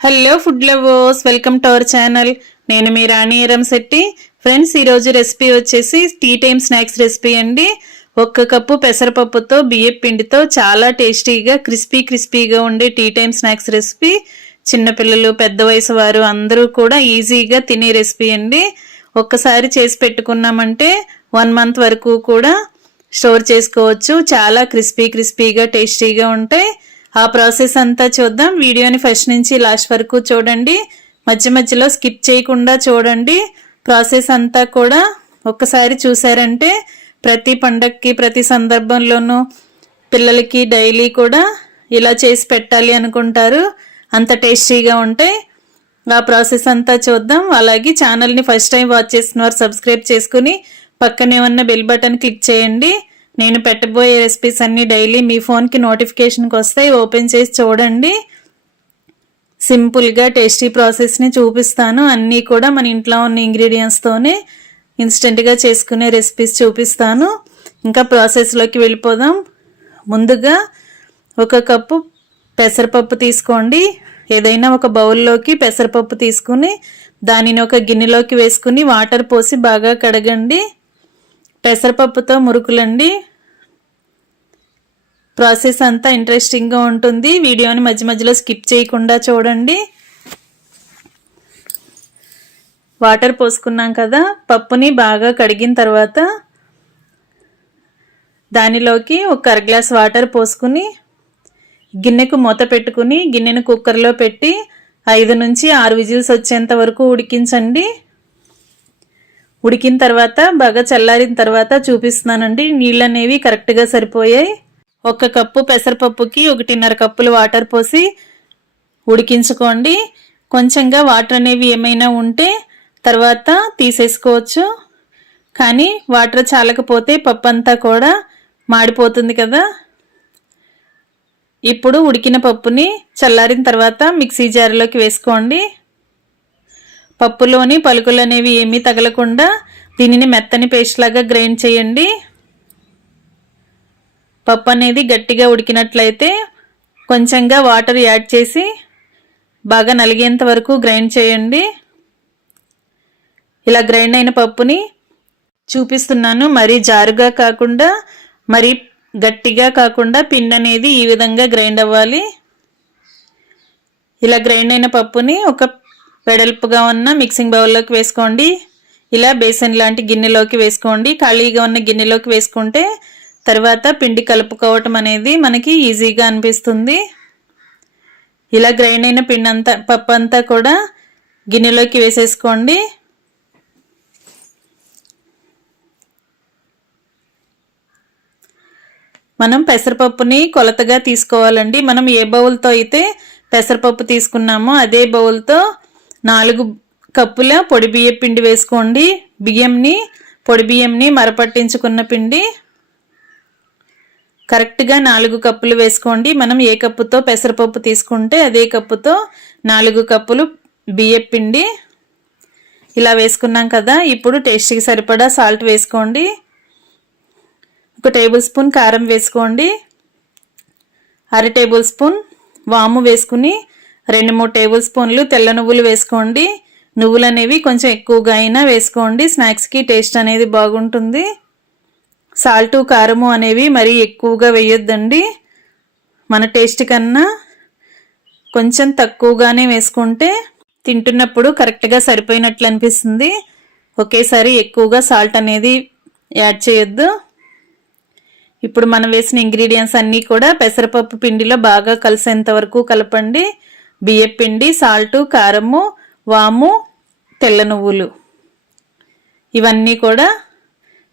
Hello food lovers, welcome to our channel. నేను మీ రాణి Eramsetti. Friends, ఈరోజు recipe వచ్చేసి టీ టైమ్ స్నాక్స్ రెసిపీ అండి. 1 cup పెసరపప్పుతో బియ్యపు పిండితో చాలా టేస్టీగా క్రిస్పీగా ఉండే టీ టైమ్ స్నాక్స్ రెసిపీ. చిన్నపిల్లలు, పెద్ద వయసు వారు అందరూ కూడా ఈజీగా తినే రెసిపీ అండి. ఒక్కసారి చేసి పెట్టుకున్నామంటే 1 మంత్ వరకు కూడా స్టోర్ చేసుకోవచ్చు. చాలా క్రిస్పీగా టేస్టీగా ఉంటాయి. ఆ ప్రాసెస్ అంతా చూద్దాం. వీడియోని ఫస్ట్ నుంచి లాస్ట్ వరకు చూడండి. మధ్యలో స్కిప్ చేయకుండా చూడండి. ప్రాసెస్ అంతా కూడా ఒక్కసారి చూసారంటే ప్రతి పండక్కి, ప్రతి సందర్భంలోనూ పిల్లలకి డైలీ కూడా ఇలా చేసి పెట్టాలి అనుకుంటారు. అంత టేస్టీగా ఉంటాయి. ఆ ప్రాసెస్ అంతా చూద్దాం. అలాగే ఛానల్ని ఫస్ట్ టైం వాచ్ చేస్తున్నవారు సబ్స్క్రైబ్ చేసుకుని పక్కనే ఉన్న బెల్ బటన్ క్లిక్ చేయండి. నేను పెట్టబోయే రెసిపీస్ అన్నీ డైలీ మీ ఫోన్కి నోటిఫికేషన్కి వస్తాయి. ఓపెన్ చేసి చూడండి. సింపుల్గా టేస్టీ ప్రాసెస్ని చూపిస్తాను. అన్నీ కూడా మన ఇంట్లో ఉన్న ఇంగ్రీడియంట్స్తోనే ఇన్స్టెంట్గా చేసుకునే రెసిపీస్ చూపిస్తాను. ఇంకా ప్రాసెస్లోకి వెళ్ళిపోదాం. ముందుగా 1 కప్పు పెసరపప్పు తీసుకోండి. ఏదైనా ఒక బౌల్లోకి పెసరపప్పు తీసుకుని దానిని ఒక గిన్నెలోకి వేసుకుని వాటర్ పోసి బాగా కడగండి. పెసరపప్పుతో మురుకులండి. ప్రాసెస్ అంతా ఇంట్రెస్టింగ్గా ఉంటుంది. వీడియోని మధ్యలో స్కిప్ చేయకుండా చూడండి. వాటర్ పోసుకున్నాం కదా, పప్పుని బాగా కడిగిన తర్వాత దానిలోకి 1 అర గ్లాస్ వాటర్ పోసుకుని గిన్నెకు మూత పెట్టుకుని గిన్నెను కుక్కర్లో పెట్టి 5 నుంచి 6 విజిల్స్ వచ్చేంత వరకు ఉడికించండి. ఉడికిన తర్వాత బాగా చల్లారిన తర్వాత చూపిస్తున్నానండి. నీళ్ళు అనేవి కరెక్ట్గా సరిపోయాయి. 1 కప్పు పెసరపప్పుకి 1.5 కప్పులు వాటర్ పోసి ఉడికించుకోండి. కొంచెంగా వాటర్ అనేవి ఏమైనా ఉంటే తర్వాత తీసేసుకోవచ్చు. కానీ వాటర్ చాలకపోతే పప్పు అంతా కూడా మాడిపోతుంది కదా. ఇప్పుడు ఉడికిన పప్పుని చల్లారిన తర్వాత మిక్సీ జార్లోకి వేసుకోండి. పప్పులోని పలుకులు అనేవి ఏమీ తగలకుండా దీనిని మెత్తని పేస్ట్ లాగా గ్రైండ్ చేయండి. పప్పు అనేది గట్టిగా ఉడికినట్లయితే కొంచెంగా వాటర్ యాడ్ చేసి బాగా నలిగేంత వరకు గ్రైండ్ చేయండి. ఇలా గ్రైండ్ అయిన పప్పుని చూపిస్తున్నాను. మరీ జారుగా కాకుండా మరీ గట్టిగా కాకుండా పిండి అనేది ఈ విధంగా గ్రైండ్ అవ్వాలి. ఇలా గ్రైండ్ అయిన పప్పుని ఒక వెడల్పుగా ఉన్న మిక్సింగ్ బౌల్లోకి వేసుకోండి. ఇలా బేసన్ లాంటి గిన్నెలోకి వేసుకోండి. ఖాళీగా ఉన్న గిన్నెలోకి వేసుకుంటే తర్వాత పిండి కలుపుకోవటం అనేది మనకి ఈజీగా అనిపిస్తుంది. ఇలా గ్రైండ్ అయిన పిండి అంతా, పప్పు అంతా కూడా గిన్నెలోకి వేసేసుకోండి. మనం పెసరపప్పుని కొలతగా తీసుకోవాలండి. మనం ఏ బౌల్తో అయితే పెసరపప్పు తీసుకున్నామో అదే బౌల్తో 4 కప్పుల పొడి బియ్యం పిండి వేసుకోండి. పొడి బియ్యంని మరపట్టించుకున్న పిండి కరెక్ట్గా 4 కప్పులు వేసుకోండి. మనం ఏ కప్పుతో పెసరపప్పు తీసుకుంటే అదే కప్పుతో 4 కప్పులు బియ్యం పిండి ఇలా వేసుకున్నాం కదా. ఇప్పుడు టేస్ట్కి సరిపడా సాల్ట్ వేసుకోండి. 1 టేబుల్ స్పూన్ కారం వేసుకోండి. 1/2 టేబుల్ స్పూన్ వాము వేసుకుని 2-3 టేబుల్ స్పూన్లు తెల్ల నువ్వులు వేసుకోండి. నువ్వులు అనేవి కొంచెం ఎక్కువగా అయినా వేసుకోండి. స్నాక్స్కి టేస్ట్ అనేది బాగుంటుంది. సాల్టు, కారము అనేవి మరీ ఎక్కువగా వేయొద్దండి. మన టేస్ట్ కన్నా కొంచెం తక్కువగానే వేసుకుంటే తింటున్నప్పుడు కరెక్ట్గా సరిపోయినట్లు అనిపిస్తుంది. ఒకేసారి ఎక్కువగా సాల్ట్ అనేది యాడ్ చేయొద్దు. ఇప్పుడు మనం వేసిన ఇంగ్రీడియంట్స్ అన్నీ కూడా పెసరపప్పు పిండిలో బాగా కలిసేంత వరకు కలపండి. బియ్యం పిండి, సాల్టు, కారము, వాము, తెల్ల నువ్వులు ఇవన్నీ కూడా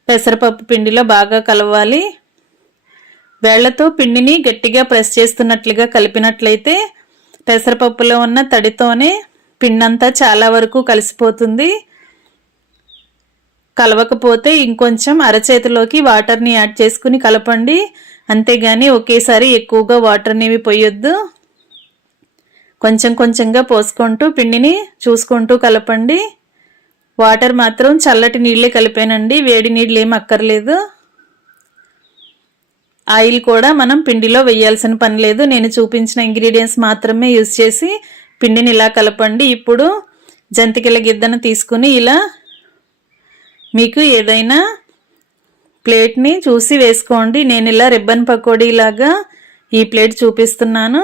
పెసరపప్పు పిండిలో బాగా కలవాలి. వేళ్లతో పిండిని గట్టిగా ప్రెస్ చేస్తున్నట్లుగా కలిపినట్లయితే పెసరపప్పులో ఉన్న తడితోనే పిండంతా చాలా వరకు కలిసిపోతుంది. కలవకపోతే ఇంకొంచెం అరచేతిలోకి వాటర్ని యాడ్ చేసుకుని కలపండి. అంతేగాని ఒకేసారి ఎక్కువగా వాటర్ అనేవి పోయొద్దు. కొంచెంగా పోసుకుంటూ పిండిని చూసుకుంటూ కలపండి. వాటర్ మాత్రం చల్లటి నీళ్ళే కలిపానండి. వేడి నీళ్ళు ఏం అక్కర్లేదు. ఆయిల్ కూడా మనం పిండిలో వేయాల్సిన పని లేదు. నేను చూపించిన ఇంగ్రీడియంట్స్ మాత్రమే యూజ్ చేసి పిండిని ఇలా కలపండి. ఇప్పుడు జంతికల గిద్దను తీసుకుని ఇలా మీకు ఏదైనా ప్లేట్ని చూసి వేసుకోండి. నేను ఇలా రిబ్బన్ పకోడీ లాగా ఈ ప్లేట్ చూపిస్తున్నాను.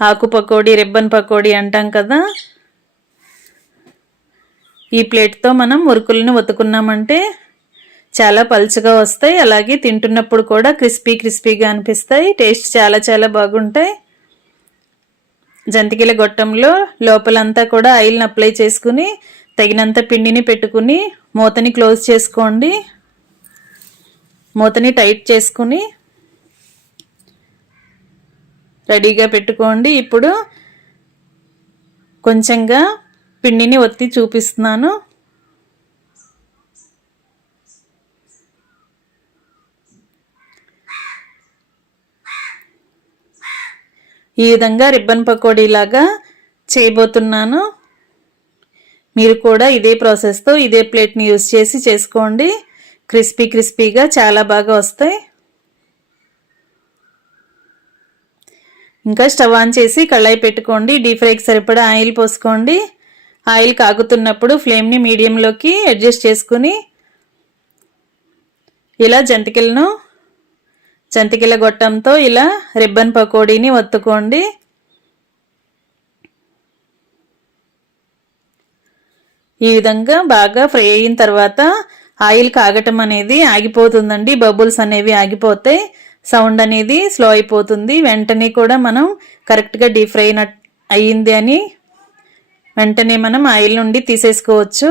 ఆకు పకోడీ, రిబ్బన్ పకోడీ అంటాం కదా. ఈ ప్లేట్తో మనం మురుకులను ఒత్తుకున్నామంటే చాలా పలుచగా వస్తాయి. అలాగే తింటున్నప్పుడు కూడా క్రిస్పీగా అనిపిస్తాయి. టేస్ట్ చాలా బాగుంటాయి. జంతికల గొట్టంలో లోపలంతా కూడా ఆయిల్ని అప్లై చేసుకుని తగినంత పిండిని పెట్టుకుని మూతని క్లోజ్ చేసుకోండి. మూతని టైట్ చేసుకుని రెడీగా పెట్టుకోండి. ఇప్పుడు కొంచెంగా పిండిని ఒత్తి చూపిస్తున్నాను. ఈ విధంగా రిబ్బన్ పకోడీ లాగా చేయబోతున్నాను. మీరు కూడా ఇదే ప్రాసెస్తో ఇదే ప్లేట్ని యూజ్ చేసి చేసుకోండి. క్రిస్పీగా చాలా బాగా వస్తాయి. ఇంకా స్టవ్ ఆన్ చేసి కళాయి పెట్టుకోండి. డీప్ ఫ్రైకి సరిపడా ఆయిల్ పోసుకోండి. ఆయిల్ కాగుతున్నప్పుడు ఫ్లేమ్ని మీడియంలోకి అడ్జస్ట్ చేసుకుని ఇలా జంతికల గొట్టంతో ఇలా రిబ్బన్ పకోడీని ఒత్తుకోండి. ఈ విధంగా బాగా ఫ్రై అయిన తర్వాత ఆయిల్ కాగటం అనేది ఆగిపోతుందండి. బబుల్స్ అనేవి ఆగిపోతాయి. సౌండ్ అనేది స్లో అయిపోతుంది. వెంటనే కూడా మనం కరెక్ట్గా డీప్ ఫ్రై అయ్యింది అని వెంటనే మనం ఆయిల్ నుండి తీసేసుకోవచ్చు.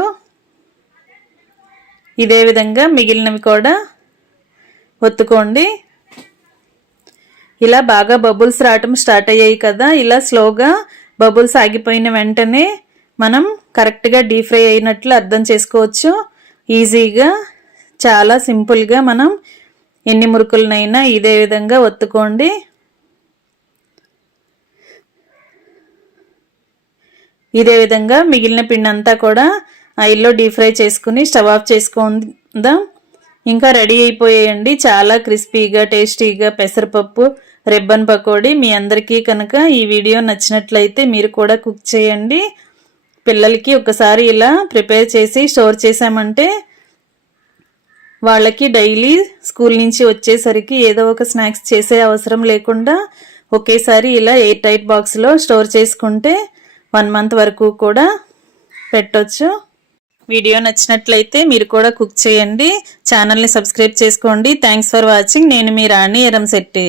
ఇదే విధంగా మిగిలినవి కూడా ఒత్తుకోండి. ఇలా బాగా బబుల్స్ రావటం స్టార్ట్ అయ్యాయి కదా. ఇలా స్లోగా బబుల్స్ ఆగిపోయిన వెంటనే మనం కరెక్ట్గా డీప్ ఫ్రై అయినట్లు అర్థం చేసుకోవచ్చు. ఈజీగా చాలా సింపుల్గా మనం ఎన్ని మురుకులనైనా ఇదే విధంగా ఒత్తుకోండి. ఇదే విధంగా మిగిలిన పిండి అంతా కూడా ఆయిల్లో డీప్ ఫ్రై చేసుకుని స్టవ్ ఆఫ్ చేసుకుందాం. ఇంకా రెడీ అయిపోయాయండి చాలా క్రిస్పీగా టేస్టీగా పెసరపప్పు రిబ్బన్ పకోడీ. మీ అందరికీ కనుక ఈ వీడియో నచ్చినట్లయితే మీరు కూడా కుక్ చేయండి. పిల్లలకి ఒకసారి ఇలా ప్రిపేర్ చేసి స్టోర్ చేసామంటే వాళ్ళకి డైలీ స్కూల్ నుంచి వచ్చేసరికి ఏదో ఒక స్నాక్స్ చేసే అవసరం లేకుండా ఒకేసారి ఇలా ఎయిర్ టైట్ బాక్స్లో స్టోర్ చేసుకుంటే 1 మంత్ వరకు కూడా పెట్టొచ్చు. వీడియో నచ్చినట్లయితే మీరు కూడా కుక్ చేయండి. ఛానల్ని సబ్స్క్రైబ్ చేసుకోండి. Thanks for watching. నేను మీ రాణి ఎరంశెట్టి.